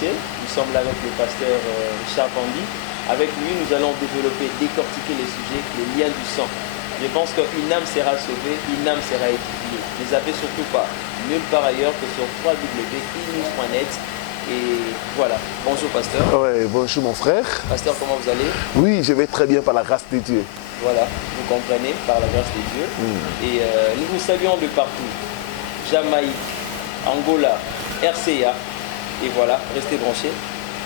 français. Nous sommes là avec le pasteur Richard Pandi. Avec lui, nous allons développer, décortiquer les sujets, les liens du sang. Je pense qu'une âme sera sauvée, une âme sera édifiée. Ne zappez surtout pas, nulle part ailleurs que sur www.inews.net. Et voilà. Bonjour pasteur. Ouais, bonjour mon frère. Pasteur, comment vous allez? Oui, je vais très bien par la grâce de Dieu. Voilà, vous comprenez, par la grâce de Dieu. Et nous vous saluons de partout. Jamaïque, Angola, RCA. Et voilà, restez branchés.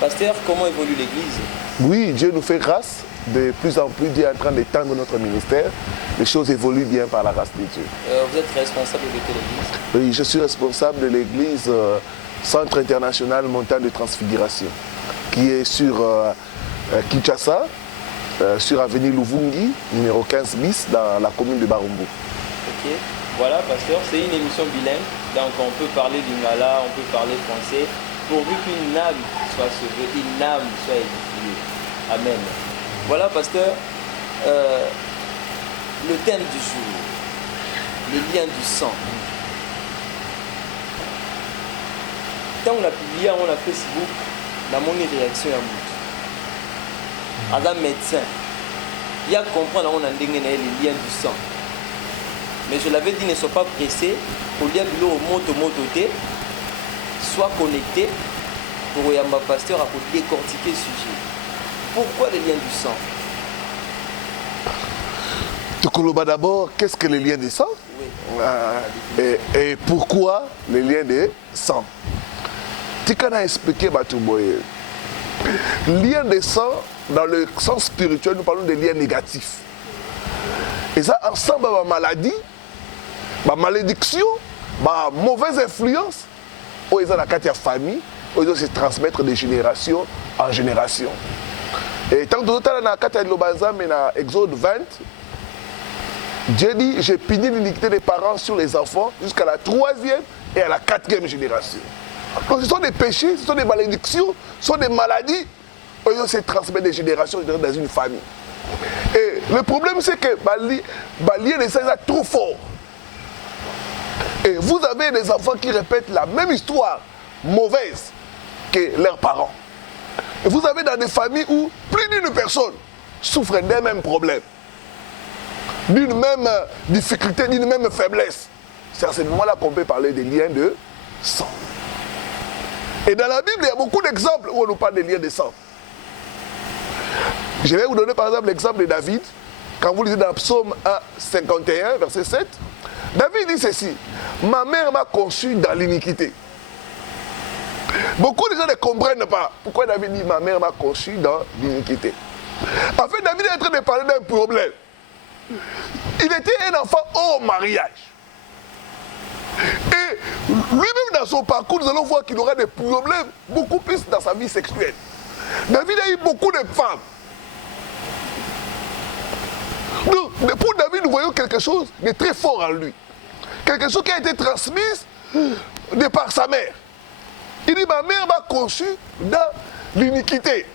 Pasteur, comment évolue l'Église? Oui, Dieu nous fait grâce. De plus en plus, Dieu est en train d'étendre notre ministère. Les choses évoluent bien par la grâce de Dieu. Vous êtes responsable de quelle église? Oui, je suis responsable de l'église Centre International Montagne de Transfiguration, qui est sur Kinshasa, sur avenue Luvungi, numéro 15 bis, dans la commune de Barumbu. Ok, voilà, pasteur, c'est une émission bilingue, donc on peut parler lingala, on peut parler français, pourvu qu'une âme soit sauvée, une âme soit édifiée. Amen. Voilà, pasteur, le thème du jour, les liens du sang. Quand on a publié on a Facebook, dans mon réaction à Moutou. Adam médecin, il y a comprendre on a les liens du sang. Mais je l'avais dit, ne sois pas pressé, au lieu de l'eau moto soit connecté pour Yamba Pasteur à décortiquer le sujet. Pourquoi les liens du sang? Tukuluba d'abord, qu'est-ce que les liens de sang? Oui. Et pourquoi les liens de sang? Tikana a expliqué Batouboye. Liens de sang, dans le sens spirituel, nous parlons de liens négatifs. Et ça, ensemble, ma maladie, ma malédiction, ma mauvaise influence, où ils ont la carte de famille, où ils ont se transmettre de génération en génération. Et tant que nous avons la carte de l'Obanza, mais dans Exode 20, Dieu dit, j'ai puni l'iniquité des parents sur les enfants jusqu'à la 3e et à la 4e génération. Donc ce sont des péchés, ce sont des malédictions, ce sont des maladies, où ils ont se transmettre de génération dans une famille. Et le problème, c'est que lien de sang est trop fort. Et vous avez des enfants qui répètent la même histoire mauvaise que leurs parents. Et vous avez dans des familles où plus d'une personne souffre d'un même problème, d'une même difficulté, d'une même faiblesse. C'est à ce moment-là qu'on peut parler des liens de sang. Et dans la Bible, il y a beaucoup d'exemples où on nous parle des liens de sang. Je vais vous donner par exemple l'exemple de David. Quand vous lisez dans Psaume 1, 51, verset 7, David dit ceci: ma mère m'a conçu dans l'iniquité. Beaucoup de gens ne comprennent pas pourquoi David dit ma mère m'a conçu dans l'iniquité. En fait, David est en train de parler d'un problème. Il était un enfant hors mariage. Et lui-même dans son parcours, nous allons voir qu'il aura des problèmes beaucoup plus dans sa vie sexuelle. David a eu beaucoup de femmes. Donc, pour David, nous voyons quelque chose de très fort en lui. Quelque chose qui a été transmis de par sa mère. Il dit, ma mère m'a conçu dans l'iniquité.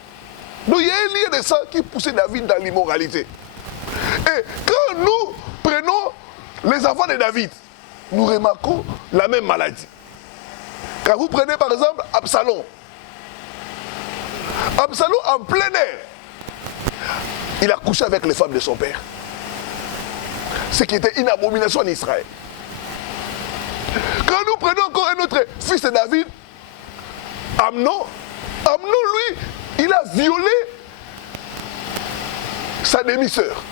Donc il y a un lien de sang qui poussait David dans l'immoralité. Et quand nous prenons les enfants de David, nous remarquons la même maladie. Quand vous prenez par exemple Absalom. Absalom en plein air, il a couché avec les femmes de son père. Ce qui était une abomination en Israël. Quand nous prenons encore un autre fils de David, Amnon, lui, il a violé sa demi-sœur.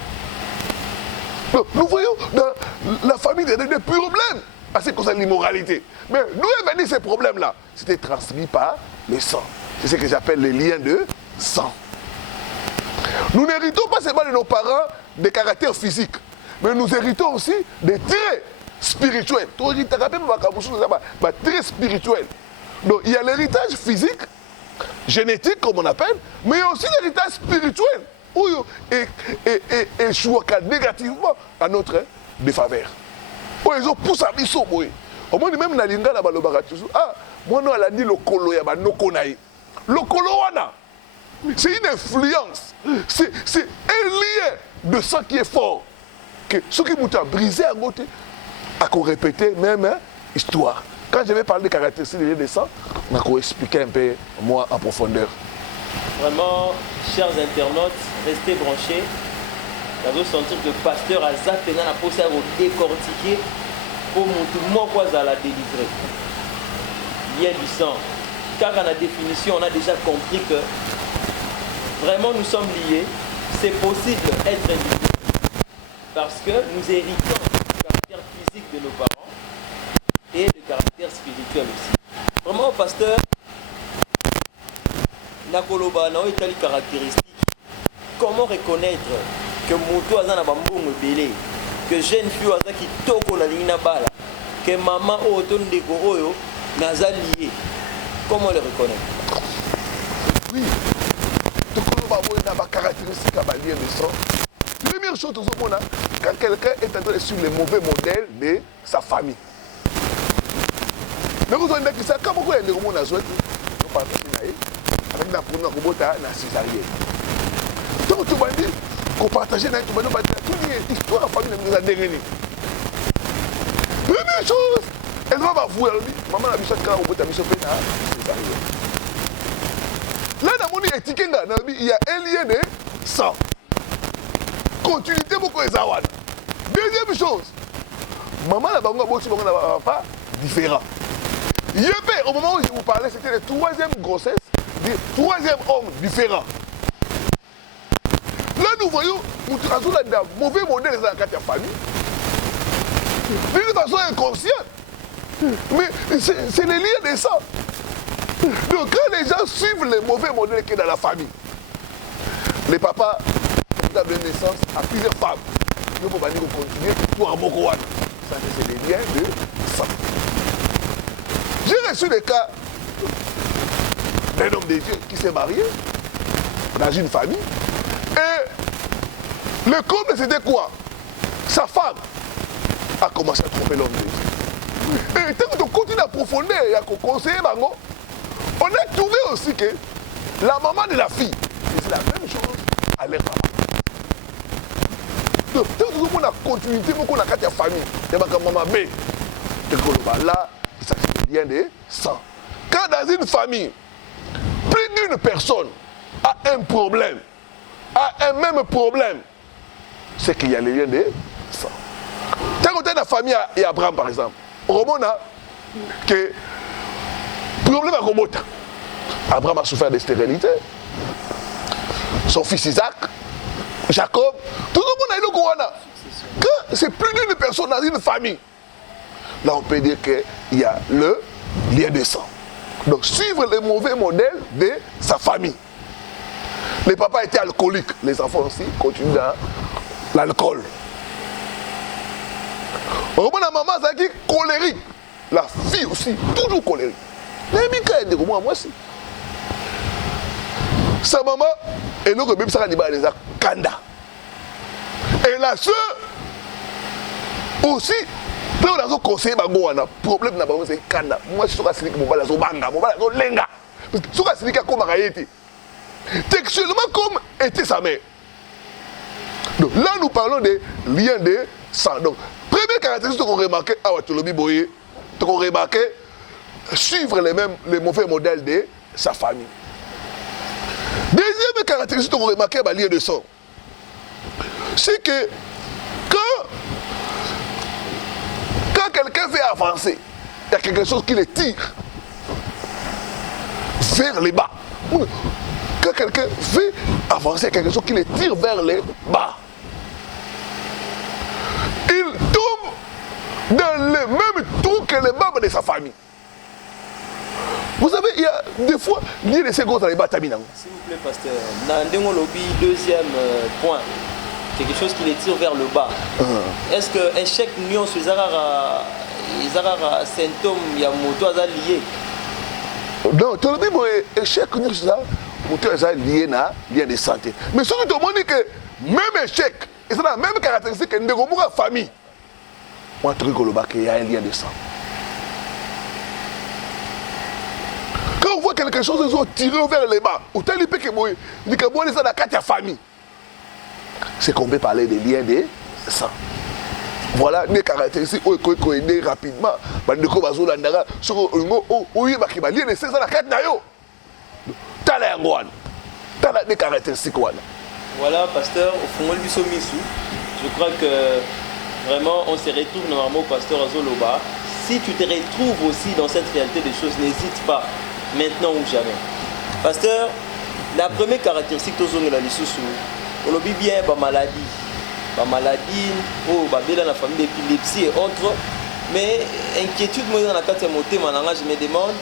Nous voyons dans la famille des problèmes à ce qui concerne l'immoralité. Mais d'où est venu ces problèmes-là? C'était transmis par le sang. C'est ce que j'appelle les liens de sang. Nous n'héritons pas seulement de nos parents des caractères physiques, mais nous héritons aussi des traits spirituels. Traits spirituels. Donc il y a l'héritage physique, génétique comme on appelle, mais il y a aussi l'héritage spirituel. Et choix négativement à notre défaveur. Ils ont poussé à biso boy. Au moins même na linga la balobaka toujours. Ah, moi non elle a dit le kolo ya ba nokonaï. Le kolo wana. C'est une influence. C'est un lien de sang qui est fort. Que ceux qui m'ont brisé à côté, à qu'on répétait même histoire. quand je vais parler des caractéristiques des liens de sang, on va expliquer un peu, moi, en profondeur. Vraiment, chers internautes, restez branchés. Vous sentir que le pasteur a zappé dans la posture à décortiquer pour montrer à la délivrer. Lien du sang. Car dans la définition, on a déjà compris que vraiment nous sommes liés. C'est possible d'être individuel parce que nous héritons du caractère physique de nos parents et du caractère spirituel aussi. Vraiment, pasteur, nakoloba na etali caractéristique. Comment reconnaître que moto aza na bambongo belé, que jeune fille aza kitoko na lingina bala, que maman o to ndeko oyo naza lié. Comment le reconnaître? Oui. On a des caractéristiques à balier de sang. Première chose, quand quelqu'un est en train de suivre les mauvais modèles de sa famille. Mais vous avez dit ça, quand vous avez dit que vous avez avec la première robot à la césarienne. Donc, tu m'as dit qu'on partageait avec tout le monde, l'histoire de la famille nous a dégainé. Première chose, elle va vous dire, maman a vu ça quand vous avez mis la césarienne. Là, dans mon étiquette, il y a un lien de sang. Continuité, beaucoup de zawad. Deuxième chose, maman n'a pas différent. Au moment où je vous parlais, c'était la troisième grossesse, le troisième homme différent. Là, nous voyons, nous traçons un mauvais modèle dans la famille. D'une façon inconsciente. Mais c'est les liens de sang. Donc quand les gens suivent les mauvais modèles qu'il y a dans la famille, les papas, dans la naissance, à plusieurs femmes, nous pouvons dire qu'on continue pour un beaucoup. Ça, c'est les liens de sang. J'ai reçu des cas d'un homme de Dieu qui s'est marié dans une famille. Et le couple, c'était quoi? Sa femme a commencé à tromper l'homme de Dieu. Et tant que tu continues à profonder et à conseiller, on a trouvé aussi que la maman de la fille faisait la même chose à leur maman. Donc, tout le monde a continuité, beaucoup de la famille. Et ma maman B, là, il s'agit de bien de sang. Quand dans une famille, plus d'une personne a un problème, a un même problème, c'est qu'il y a les liens de sang. Tant que la famille et Abraham, par exemple, au moment que problème à Gomota. Abraham a souffert de stérilité. Son fils Isaac, Jacob, tout le monde a eu le Gouana. Quand c'est plus d'une personne dans une famille, là on peut dire qu'il y a le lien de sang. Donc suivre le mauvais modèle de sa famille. Les papas étaient alcooliques, les enfants aussi continuent dans l'alcool. Au moment la maman a dit colérique, la fille aussi, toujours colérique. Moi aussi. Sa maman, et nous, même ça, les Kanda. Et la soeur, aussi, quand on a conseillé, le problème c'est Kanda. Moi, je suis sûr que c'est Banga, Lenga. Parce que c'est comme Raïti. Textuellement, comme était sa mère. Donc là, nous parlons des liens de sang. Donc, première caractéristique qu'on remarque, qu'on remarque, suivre les mauvais modèles de sa famille. Deuxième caractéristique qu'on remarque à lien de sang, c'est que quand quelqu'un veut avancer, il y a quelque chose qui le tire vers les bas. Quand quelqu'un veut avancer, il y a quelque chose qui le tire vers les bas. Il tombe dans le même trou que les membres de sa famille. Vous savez, il y a des fois, il y a des secondes dans les bâtiments. S'il vous plaît, pasteur, dans le lobby, deuxième point, quelque chose qui les tire vers le bas. Est-ce qu'un chèque union sur les symptômes, il y a moto lié? Non, tu as dit que échec union sur ça, moto lié à lien de santé. Mais surtout, tout le monde dit que même échec, et c'est la même caractéristique que la famille. Moi, je trouve qu'il y a un lien de sang. Quand on voit quelque chose, ils sont tirés vers les bas. Ou tel que moi, dit que moi, c'est dans la famille. C'est qu'on peut parler des liens de sang. Voilà des caractéristiques où il faut aider rapidement. Bandeko bazolandaka soko oyo bakiba lien de ça la carte na yo. Tala yangwana. Tala des caractéristiques wana. Voilà, pasteur, au fond du Somisu, je crois que vraiment on se retrouve normalement au pasteur Azoloba. Si tu te retrouves aussi dans cette réalité des choses, n'hésite pas, maintenant ou jamais. Pasteur, la première caractéristique de la Lissousou, on le dit bien, maladie. Maladie, la famille d'épilepsie et autres. Mais inquiétude, moi dans la carte de monter, je me demande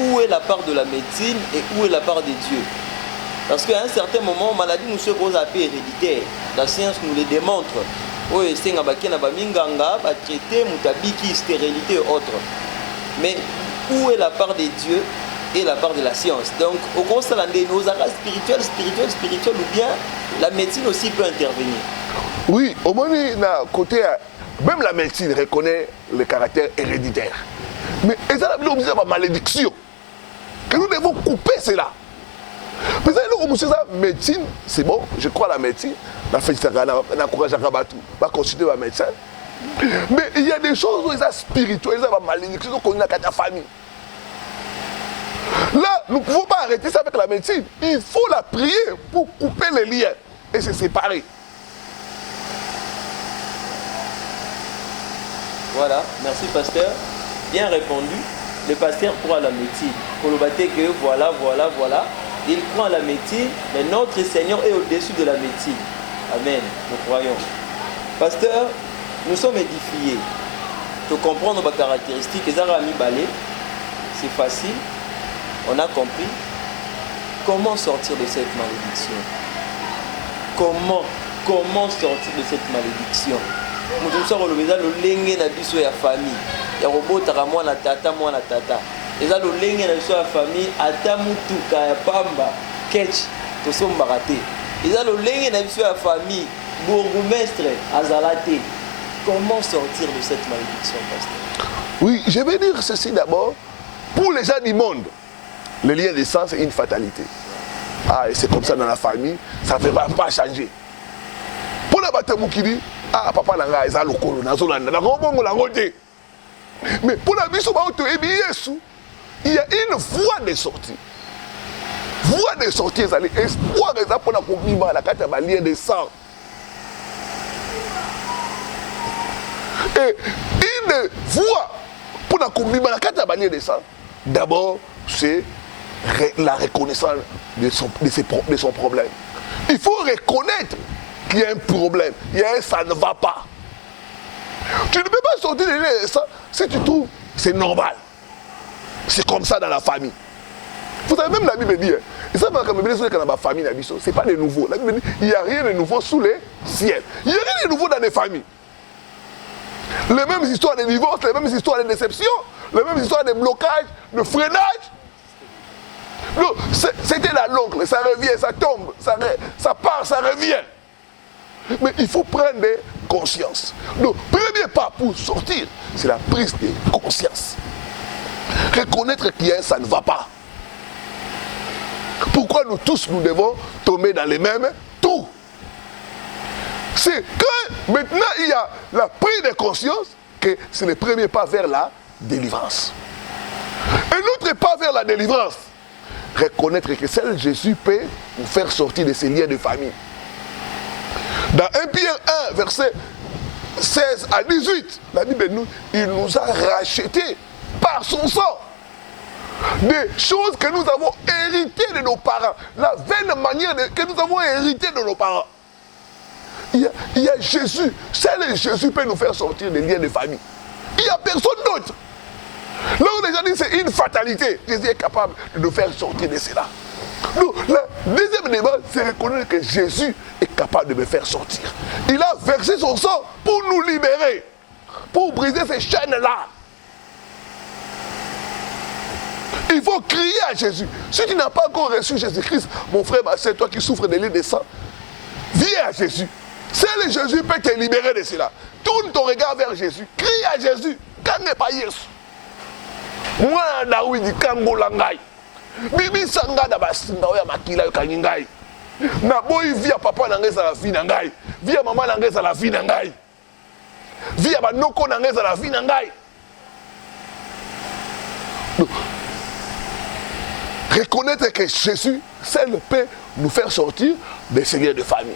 où est la part de la médecine et où est la part de Dieu. Parce qu'à un certain moment, maladie nous se pose à peu héréditaire. La science nous le démontre. Oui, c'est un traité, mutabiki, stérilité et autres. Mais où est la part de Dieu et la part de la science? Donc, au constat de nos arts spirituels, ou bien la médecine aussi peut intervenir. Oui, au moins, côté, même la médecine reconnaît le caractère héréditaire. Mais ça la malédiction. Que nous devons couper cela. Mais la médecine, c'est bon, je crois à la médecine. N'encourage à pas consulter un médecin. Mais il y a des choses où ils sont spirituelles, ils sont malédiction qu'on a dans ta famille. Là, nous ne pouvons pas arrêter ça avec la médecine. Il faut la prier pour couper les liens et se séparer. Voilà, merci pasteur. Bien répondu. Le pasteur croit à la médecine. Kolobate que voilà. Il croit à la médecine, mais notre Seigneur est au-dessus de la médecine. Amen, nous croyons. Pasteur, nous sommes édifiés. De comprendre nos caractéristiques, c'est facile. On a compris. Comment sortir de cette malédiction? Comment sortir de cette malédiction? Nous sommes le la famille. Il y a un tata. Et ça, le lien de la famille, Atamutuka, Pamba, Ketch, tout ça, baraté. Et ça, le lien de la famille, bourgmestre, Azalate. Comment sortir de cette malédiction, pasteur? Oui, je vais dire ceci d'abord. Pour les gens du monde, le lien de sang, c'est une fatalité. Ah, et c'est comme ça dans la famille, ça ne va pas changer. Pour la bataille Moukidi, ah, papa n'a pas le colo, n'a pas mais pour la vie, il y a une voie de sortie. Voie de sortie, c'est espoir pour la communion, la carte de lien de sang. Et une voie pour la communion, la carte de lien de sang, d'abord, c'est la reconnaissance de son problème. Il faut reconnaître qu'il y a un problème, ça ne va pas. Tu ne peux pas sortir de ça si tu trouves c'est normal. C'est comme ça dans la famille. Vous savez, même la Bible dit, et ça, quand dans la famille, ce n'est pas de nouveau. La Bible dit, il n'y a rien de nouveau sous les ciels. Il n'y a rien de nouveau dans les familles. Les mêmes histoires de divorce, les mêmes histoires de déception, les mêmes histoires de blocage, de freinage. C'était la l'oncle, ça revient, ça tombe, ça part, ça revient. Mais il faut prendre conscience. Le premier pas pour sortir, c'est la prise de conscience. Reconnaître qu'il y a ça ne va pas. Pourquoi nous tous, nous devons tomber dans les mêmes trous? C'est quand maintenant il y a la prise de conscience que c'est le premier pas vers la délivrance. Et l'autre pas vers la délivrance, reconnaître que seul Jésus peut nous faire sortir de ces liens de famille. Dans 1 Pierre 1, verset 16 à 18, la Bible nous, il nous a rachetés par son sang. Des choses que nous avons héritées de nos parents. La vaine manière que nous avons héritée de nos parents. Il y a Jésus. Seul Jésus peut nous faire sortir des liens de famille. Il n'y a personne d'autre. Là où les gens disent que c'est une fatalité, Jésus est capable de nous faire sortir de cela. Donc, le deuxième débat, c'est reconnaître que Jésus est capable de me faire sortir. Il a versé son sang pour nous libérer, pour briser ces chaînes-là. Il faut crier à Jésus. Si tu n'as pas encore reçu Jésus-Christ, mon frère, ma soeur, toi qui souffres de l'île de sang, viens à Jésus. Seul Jésus peut te libérer de cela. Tourne ton regard vers Jésus. Crie à Jésus. Quand n'est pas Jésus. Moi, Daoudi, Kangola Ngai. Bibi Sanga da basinga oya makila yokangi ngai. Na boyi via papa na ngai za la vie na ngai. Via maman na ngai za la vie na ngai. vie à banoko na ngai la vie na ngai. Reconnaître que Jésus seul peut nous faire sortir des seigneurs de famille.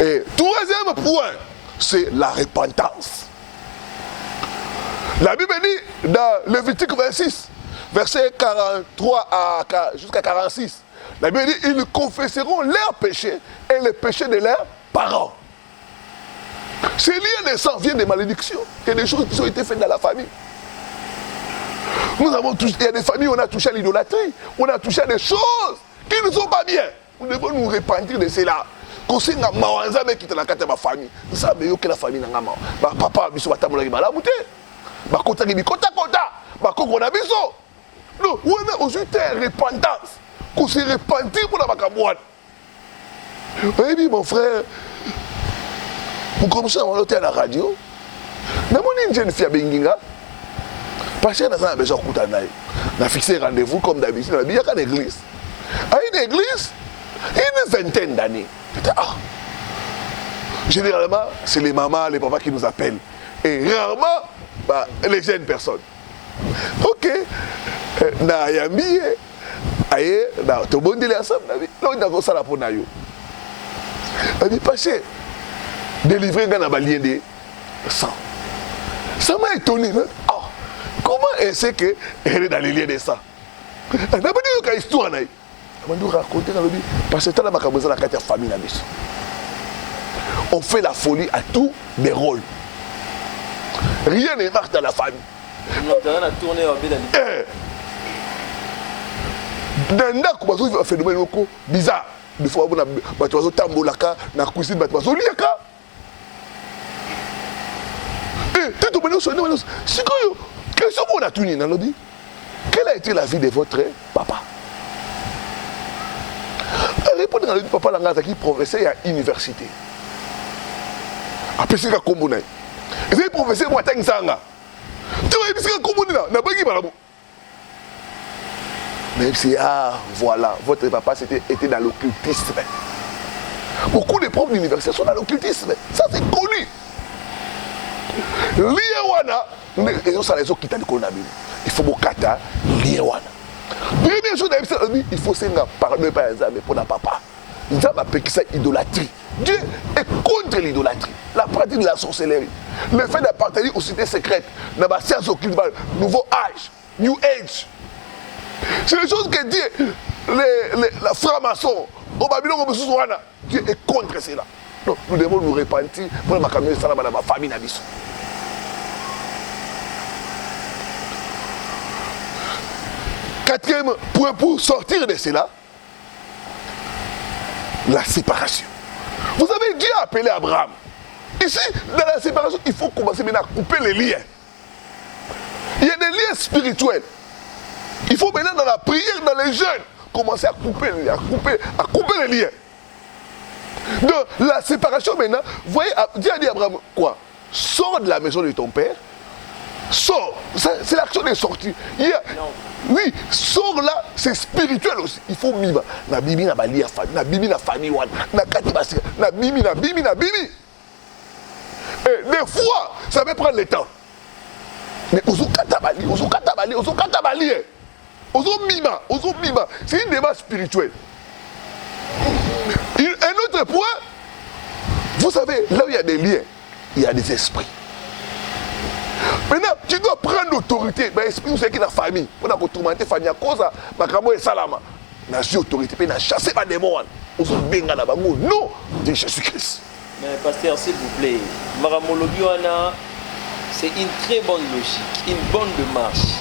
Et troisième point, c'est la repentance. La Bible dit dans Lévitique 26, verset 43 jusqu'à 46, la Bible dit ils confesseront leurs péchés et les péchés de leurs parents. Ces liens de sang viennent des malédictions, il y a des choses qui ont été faites dans la famille. Nous avons touché, il y a des familles où on a touché à l'idolâtrie, on a touché à des choses qui ne sont pas bien. Nous devons nous repentir de cela. Quand on a mawanza mais qui est dans la famille, nous savons que la famille n'a pas. Papa, biso batamola ki malamu te. Ba kota ki bikota kota. Ba koko na biso. Non, on a aussi une repentance. Qu'on se repentir pour la bakabouane. Oui, dit mon frère, vous commencez à monter à la radio. Dans mon jeune fille à Benginga, parce que nous avons besoin de couper. On a fixé rendez-vous comme d'habitude. Il y a une église. À une église, une vingtaine d'années. Généralement, c'est les mamans, les papas qui nous appellent. Et rarement, bah, les jeunes personnes. Ok. Na yambi, aye, na to bon délai ensemble. Là, on a comme ça la pour nayo. On dit passé, délivrer un balien de sang. Ça m'a étonné. Oh, comment est-ce qu'elle est dans les liens de sang? On n'a pas dit qu'il y a une histoire. On m'a raconter dans le but. Parce que là, on a la carte de famille. On fait la folie à tous les rôles. Rien ne marche dans la famille. On a tourné au bidon. Dans un phénomène bizarre. Des fois, on a un tambolaka, on a un cuisine, on a un liaka. Tout le monde c'est quoi? Quelle chose a tourné dans le but? Quelle a été la vie de votre papa? Répondez dans le papa Langata qui est professeur à l'université. Après, c'est comme vous. Et c'est professeur moi Tengsanga. Tu vois, c'est comme vous n'a pas qui parle. Même si, ah, voilà, votre papa était dans l'occultisme. Beaucoup de profs d'université sont dans l'occultisme. Ça, c'est connu. L'Iewana, il faut kata l'Iewana. Première chose, il faut pardonner par exemple pour la papa. Ils ont appelé ça idolâtrie. Dieu est contre l'idolâtrie, la pratique de la sorcellerie, le fait d'appartenir aux cités secrètes, dans la science occulte, nouveau âge, new age. C'est les choses que dit la franc-maçon au Babylone, Dieu est contre cela. Donc nous devons nous repentir pour la famille. Quatrième point pour sortir de cela, la séparation. Vous savez, Dieu a appelé Abraham. Ici, dans la séparation, il faut commencer maintenant à couper les liens. Il y a des liens spirituels. Il faut maintenant dans la prière, dans les jeûnes, commencer à couper les liens. Donc la séparation maintenant, vous voyez, Dieu a dit à Abraham quoi? Sors de la maison de ton père. Sors. C'est l'action de sortir. Oui, sors là, c'est spirituel aussi. Il faut mima. Na bibi na bali na bibi na famille wan. Na kati basi. Na bibi. Et des fois, ça va prendre le temps. Mais ozo katabali. Ozo mima. C'est une démarche spirituelle. Un autre point, vous savez, là où il y a des liens, il y a des esprits. Maintenant, tu dois prendre l'autorité. L'esprit, c'est qui est la famille. On a tourmenté famille à cause de Salama. On a autorité, on a chassé les démons. On a benga la bango. Non, de Jésus-Christ. Mais pasteur, s'il vous plaît, Maramologi, c'est une très bonne logique, une bonne démarche.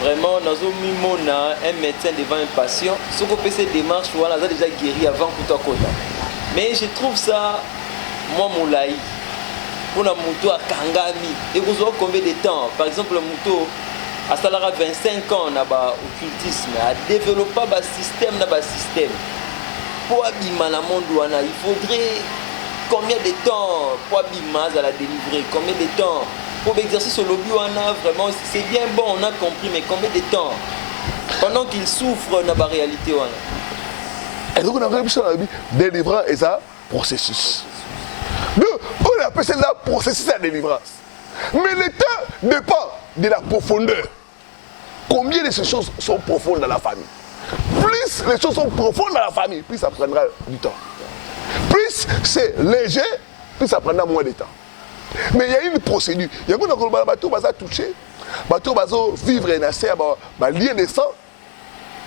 Vraiment, nous avons un médecin devant un patient. Ce qu'on peut ces démarches, voilà, on a déjà guéri avant Kota. Mais je trouve ça, moi, moulaï. Pour un mouton à Kangami, et vous avez combien de temps? Par exemple, le mouton à Salara 25 ans, on a occultisme, à développer un système. Pour abîmer le monde, il faudrait combien de temps pour abîmer à la délivrer? Combien de temps pour exercer ce lobby? Vraiment, c'est bien bon, on a compris, mais combien de temps? Pendant qu'il souffre dans la réalité. Et donc, on a réussi à la délivrance et ça, processus. On appelle c'est le processus de délivrance. Mais le temps dépend de la profondeur. Combien de ces choses sont profondes dans la famille? Plus les choses sont profondes dans la famille, plus ça prendra du temps. Plus c'est léger, plus ça prendra moins de temps. Mais il y a une procédure. Il y a un bateau qui va toucher, bateau va vivre et nasser, lien de sang.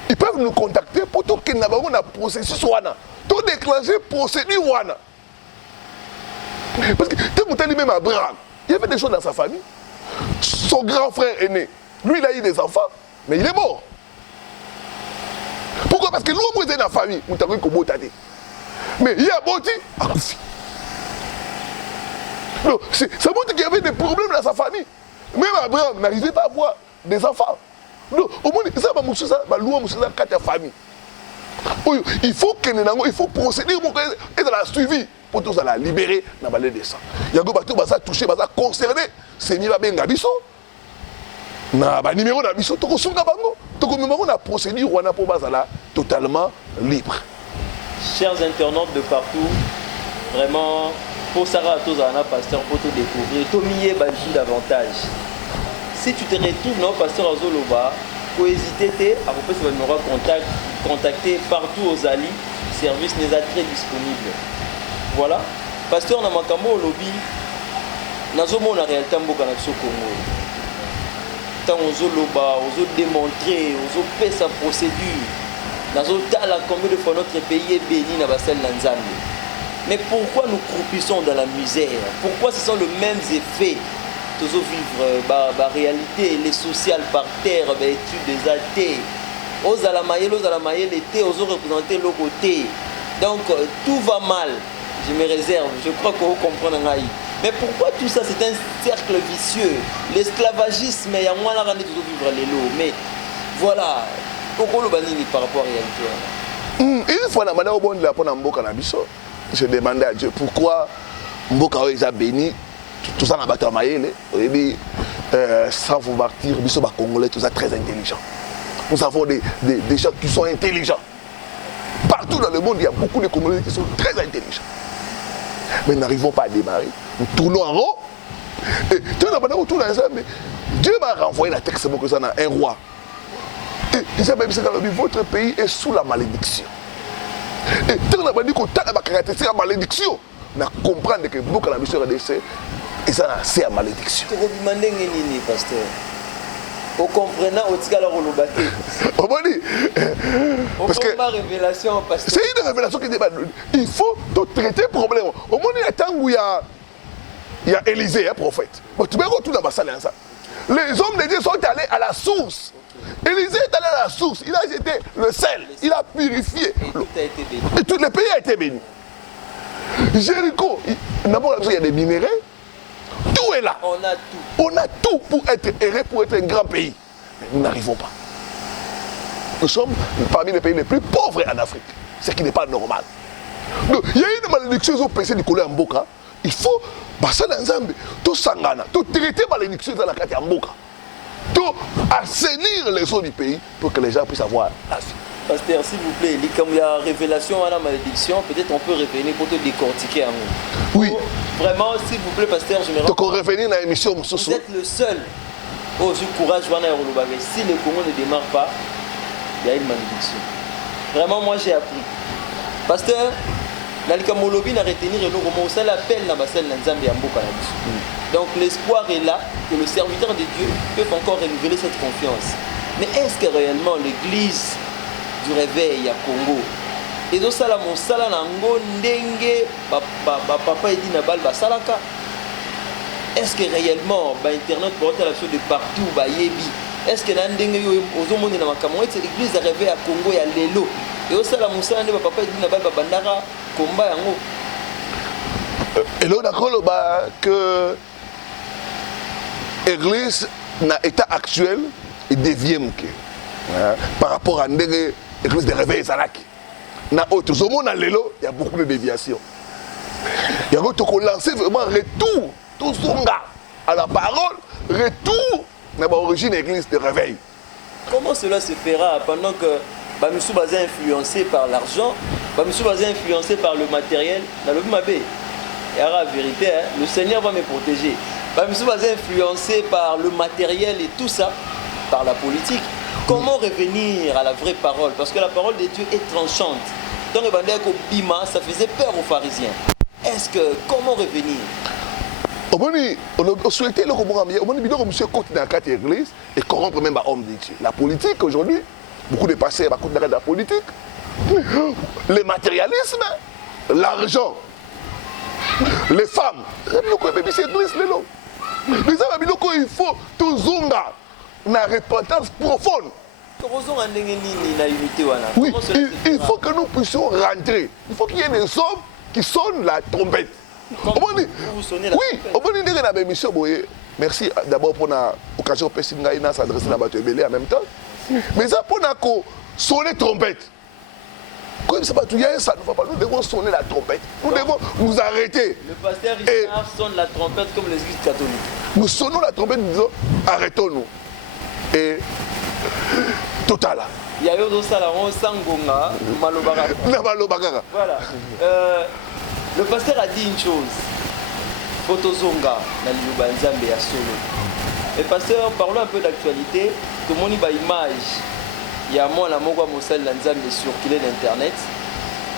Ils peuvent nous contacter pour tout qu'il y ait un processus wana. Tout déclencher procédure wana. Parce que tout le même Abraham, il y avait des choses dans sa famille. Son grand frère aîné, lui il a eu des enfants, mais il est mort. Pourquoi? Parce que l'homme est dans la famille, il a eu mais il y a Boti à Koufi. Donc, ça montre qu'il y avait des problèmes dans sa famille. Même Abraham n'arrivait pas à avoir des enfants. Donc, au moins, ça va mousser ça, va louer mousser ça quand ta famille. Il faut procéder et dans la suivi pour tous la libérer dans la des sangs. Il y a des bateaux qui sont touchés, qui sont concernés. C'est mis à Bengabiso. Na ba numéro na biso to ko sunga bango to ko memako na procédure wana po bazala totalement libre. Chers internautes de partout, vraiment pour Sarah Tozana pasteur pour te découvrir to mié banjou davantage. Si tu te retrouves non pasteur Azoloba, faut hésiter à repasser votre numéro contacter partout aux Ali, service n'est très disponible. Voilà, pasteur na makambo lobby nazomo na réalité mboka na biso Congo. Tant on démontrer, on fait sa procédure. Combien de fois notre pays est béni dans la salle d'Anzambe. Mais pourquoi nous croupissons dans la misère? Pourquoi ce sont les mêmes effets? Tous vivre la réalité, les sociales par terre, les études des athées. Aux alamaïs, l'été, aux représenter le côté. Donc tout va mal. Je me réserve, je crois que vous comprenez. Mais pourquoi tout ça? C'est un cercle vicieux. L'esclavagisme, il y a moins de vivre les lots. Mais voilà, pourquoi le banini par rapport à la réalité? Une fois, je demandais à Dieu pourquoi Mboka a béni, tout ça n'a pas été sans vous partir, nous sommes Congolais, tout ça très intelligent. Nous avons des gens qui sont intelligents. Partout dans le monde, il y a beaucoup de Congolais qui sont très intelligents. Mais nous n'arrivons pas à démarrer. Nous tournons en rond. Et Dieu m'a renvoyé la texte pour que ça n'a un roi. Et il s'est même dit que votre pays est sous la malédiction. Et quand on a dit qu'on a caractérisé la malédiction, on comprend que beaucoup de mission RDC, et ça c'est la malédiction. Tu peux demander pasteur. Au comprenant au tigala rolobate. Parce que c'est une révélation qui débat. Il faut traiter le problème. Au moins il y a temps où il y a Élisée, un prophète. Tu peux retourner dans ma salle. Les hommes de Dieu sont allés à la source. Élisée est allé à la source. Il a jeté le sel. Il a purifié. Et tout a été béni. Et tout le pays a été béni. Jéricho, d'abord il y a des minéraux. Tout est là. On a tout. On a tout pour être erré, pour être un grand pays. Mais nous n'arrivons pas. Nous sommes parmi les pays les plus pauvres en Afrique. Ce qui n'est pas normal. Donc, il y a une malédiction au PC de Nicolas Mboka. Il faut tout sangana, tout traiter la malédiction dans la carte Mboka. Tout assainir les eaux du pays pour que les gens puissent avoir la vie. Pasteur, s'il vous plaît, comme il y a révélation à la malédiction, peut-être on peut revenir pour te décortiquer un mot. Oui. Vraiment, s'il vous plaît, pasteur, je me rends. Donc on revenir dans l'émission. Vous êtes le seul. Oh, je courage, si le Congo ne démarre pas, il y a une malédiction. Vraiment, moi j'ai appris. Pasteur, Nalikamolobi n'a retenu le moment où ça l'appelle dans la salle d'Anzambe Mboka. Donc l'espoir est là que le serviteur de Dieu peut encore renouveler cette confiance. Mais est-ce que réellement l'église du réveil à Congo et donc ça la mosala nango ndenge papa et dit nabal basalaka? Est-ce que réellement internet porte la chose de partout yebi? Est-ce que na ndenge yo ozomoni na makambo c'est l'église du réveil à Congo ya lelo et donc ça la mosala ne papa et dit nabal bandara komba yango? Et là d'accord que l'église na état actuel et dévième par rapport à l'église de réveil Zalaki. Dans autres zones, il y a beaucoup de déviations. Il y a lancé vraiment retour, tout songa à la parole, retour à l'origine de l'église de réveil. Comment cela se fera pendant que Bamissou est influencé par l'argent, Bamissou est influencé par le matériel dans le Mabé? il y aura la vérité, hein. Le Seigneur va me protéger. Je suis influencé par le matériel et tout ça, par la politique. Comment revenir à la vraie parole? Parce que la parole de Dieu est tranchante. Donc, ça faisait peur aux pharisiens. Comment revenir? On souhaitait le l'église et corrompre même l'homme de Dieu. La politique aujourd'hui, beaucoup de pasteurs de la politique, le matérialisme, l'argent, les femmes. Il faut toujours une repentance profonde. Oui, il faut que nous puissions rentrer. Il faut qu'il y ait des hommes qui sonnent la trompette. Oui, merci d'abord pour l'occasion de s'adresser à en même temps. Mais ça pour sonner la trompette. Comme ça, nous devons sonner la trompette. Nous devons nous arrêter. Le pasteur Richard sonne la trompette comme l'église catholique. Nous sonnons la trompette, nous disons arrêtons-nous. Et total. Il y a eu aussi la Sangonga, Malobagara. Voilà. Le pasteur a dit une chose. Photozonga, na liloba nzambe ya solo. Et pasteur, parlons un peu d'actualité. Tout le monde a une image. Il y a moi la moko mosal na nzambe circulé d'internet.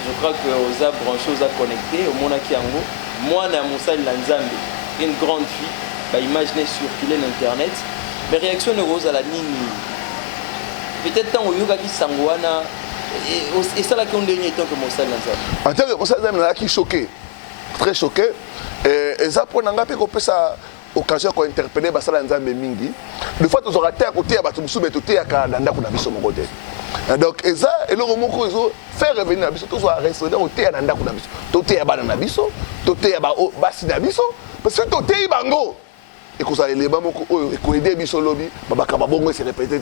Je crois que aux a branché, aux a connecté, au mona kiango. Moi na mosal na nzambe, une grande fille, ba image n'est circulé d'internet. Mais réaction de rose à la nini. Peut-être tant au yoga qui sangwana et ça là qu'on dernier temps que mosal na nzambe. En tant que mosal na nzambe qui choqué. Très choqué. Et ça pour n'anga pe ça occasion qu'on interpeller basala nzambe mingi. De fois tous raté à côté à batu musume toté à kalanda kuna biso mon côté. Donc et ça et le romoko zo faire revenir na biso tous à restaurant au té à nanda kuna biso. Toté à bana na biso, toté à basi na biso parce que toté bango. Et que ça les bamoko et ko aider biso lobby babaka babongo se répéter.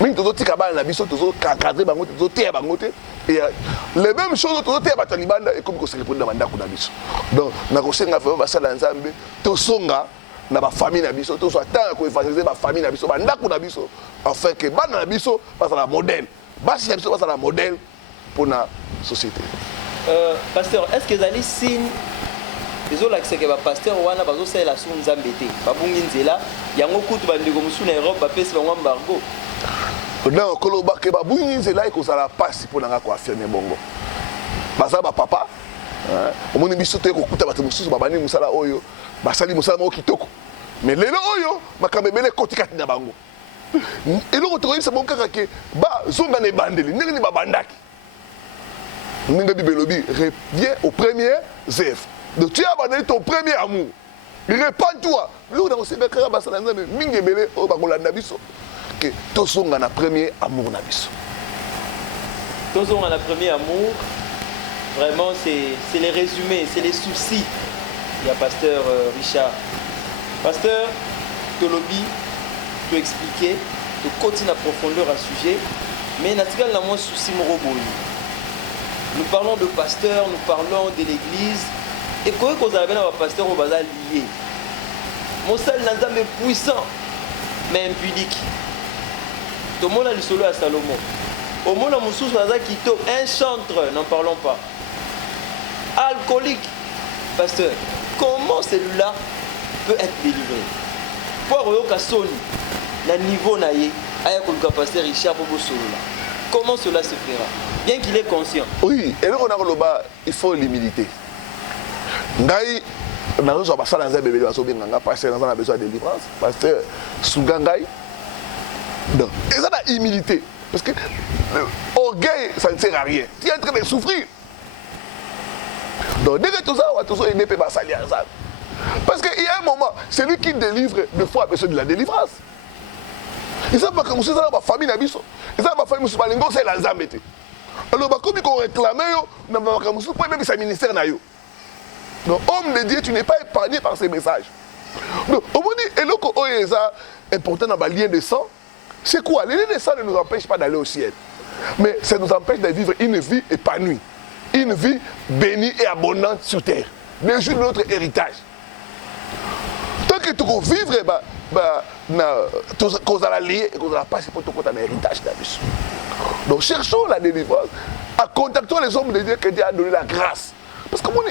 Mais tous autres kabana na biso tous cadrer bango toté à bango té. Et les mêmes choses toté à batalibanda et comme que se répondre dans nanda kuna biso. Donc na ko senga fa basala nzambe to songa na ba famille na biso to soit tant ko évangéliser ba famille na biso ba ndako na biso afin que bana na biso passe la modèle basi na biso passe la modèle pour la société. Pasteur, est-ce que les signes désolé que ba pasteur wana bazo sala la son nzambe te babungi nzela yango kutu ba ndeko musu na Europe ba pesi bango embargo. Non koloba ke babungi nzela ko sala passe pour nga ko affirmer bongo baza ba papa omoni biso te ko kuta ba musu ba bani musala oyo basali musala mo kitoko mais lelo oyo makambe bele kotikati na bango eloko tokoyisa bango kaka ke ba zonga na ebandeli ndenge ni babandaki ndenge bibelobi reviens au premier œuvre donc tu as abandonné ton premier amour répands-toi lelo na kosebe kaka basala nzambe mingi ebele oyo bakolanda biso ke tozonga na premier amour na biso tozonga na premier amour. Vraiment c'est les résumés, c'est les soucis. Il y a pasteur Richard. Pasteur, Tolobi, tu expliquer, tu continues à profondeur à sujet, mais naturellement, il y a moins souci moroboy. Nous parlons de pasteur, nous parlons de l'église, et quand vous avez un pasteur au bazar lié, mon seul Nazam est puissant, mais impudique. Tout le monde a le solo à Salomon. Au monde, mon sous qui tombe, un chantre, n'en parlons pas. Alcoolique, pasteur, comment celui-là peut être délivré? Pour Royoka Soni, le niveau naïe, pasteur Richard Bobo Solola. Comment cela se fera? Bien qu'il est conscient. Oui, et là on a le bas, il faut l'humilité. Ngai, on a besoin de passer dans un bébé, on a besoin de délivrance, pasteur Sougangai. Donc, et ça la humilité. Parce que l'orgueil, ça ne sert à rien. Tu es en train de souffrir. Donc, dès que tout ça, tout ça, il n'est pas sali à ça. Parce qu'il y a un moment, celui qui délivre, deux fois, a besoin de la délivrance. Ils savent pas que nous sommes dans ma famille, ils savent ma famille, c'est la zambete. Alors, comme ils ont réclamé, nous avons même sa ministère. Donc, homme de Dieu, tu n'es pas épargné par ces messages. Donc, on dit, et là, c'est important dans le lien de sang. C'est quoi? Les liens de sang ne nous empêchent pas d'aller au ciel. Mais ça nous empêche de vivre une vie épanouie. Une vie bénie et abondante sur terre. Le jour de notre héritage. Tant que tu veux vivre, qu'on a lié et qu'on a passé pour ton héritage. Donc cherchons la délivrance. Contactons les hommes de Dieu que Dieu a donné la grâce. parce que mon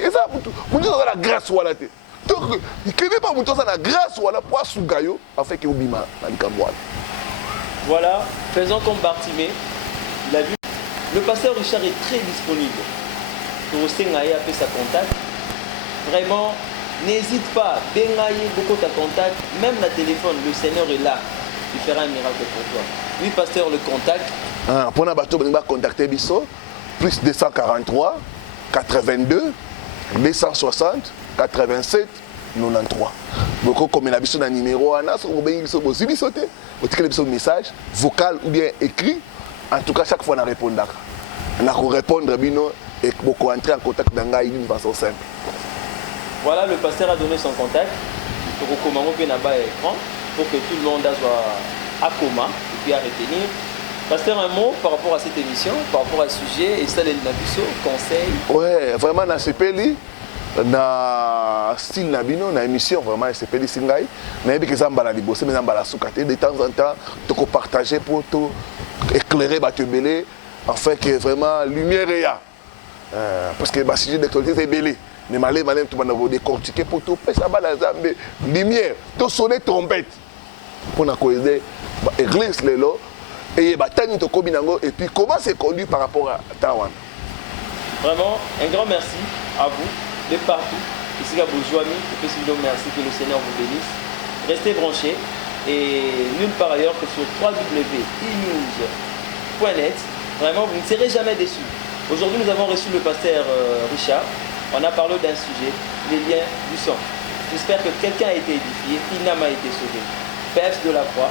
la grâce ou la tête. Donc, il ne pas mon la grâce ou la poisse sous gaillot afin qu'il oublie ma Voilà, faisons comme Bartimée. Il a vu. Le pasteur Richard est très disponible. Pour Sengaye a fait sa contact. Vraiment, n'hésite pas. Bengaye, beaucoup ta contact. Même la téléphone, le Seigneur est là. Il fera un miracle pour toi. Oui, pasteur, le contact. Pour un bateau, on va contacter Bisso. Plus 243 82 260 87 93. Beaucoup comme il a besoin d'un numéro, on a un message vocal ou bien écrit. En tout cas, chaque fois, on répond. On a répondre et beaucoup entrer en contact d'une façon simple. Voilà, le pasteur a donné son contact. Il faut recommander un écran pour que tout le monde soit à coma et puis à retenir. Pasteur, un mot par rapport à cette émission, par rapport à ce sujet et ça, les conseils. Ouais, vraiment, dans ce pays, dans style Nabino, dans l'émission, vraiment, c'est pays Singaï. Mais il y a des gens qui bossent, mais de temps en temps, tu peux partager pour éclairer les belé, afin que vraiment lumière est là. Parce que le sujet d'actualité c'est belé. Mais malé, tu vas décortiquer pour tout. Ça va dans la lumière, tu sonner trompette. Pour nous causer l'église, et puis comment c'est conduit par rapport à Taïwan. Vraiment, un grand merci à vous de partout. Ici à Bourgeois, merci que le Seigneur vous bénisse. Restez branchés et nulle part ailleurs que sur www.inews.net. Vraiment, vous ne serez jamais déçus. Aujourd'hui, nous avons reçu le pasteur Richard. On a parlé d'un sujet, les liens du sang. J'espère que quelqu'un a été édifié, Inam a été sauvé. Père de la croix,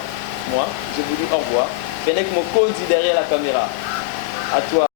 moi, je vous dis au revoir. Fennec Mokondi derrière la caméra. À toi.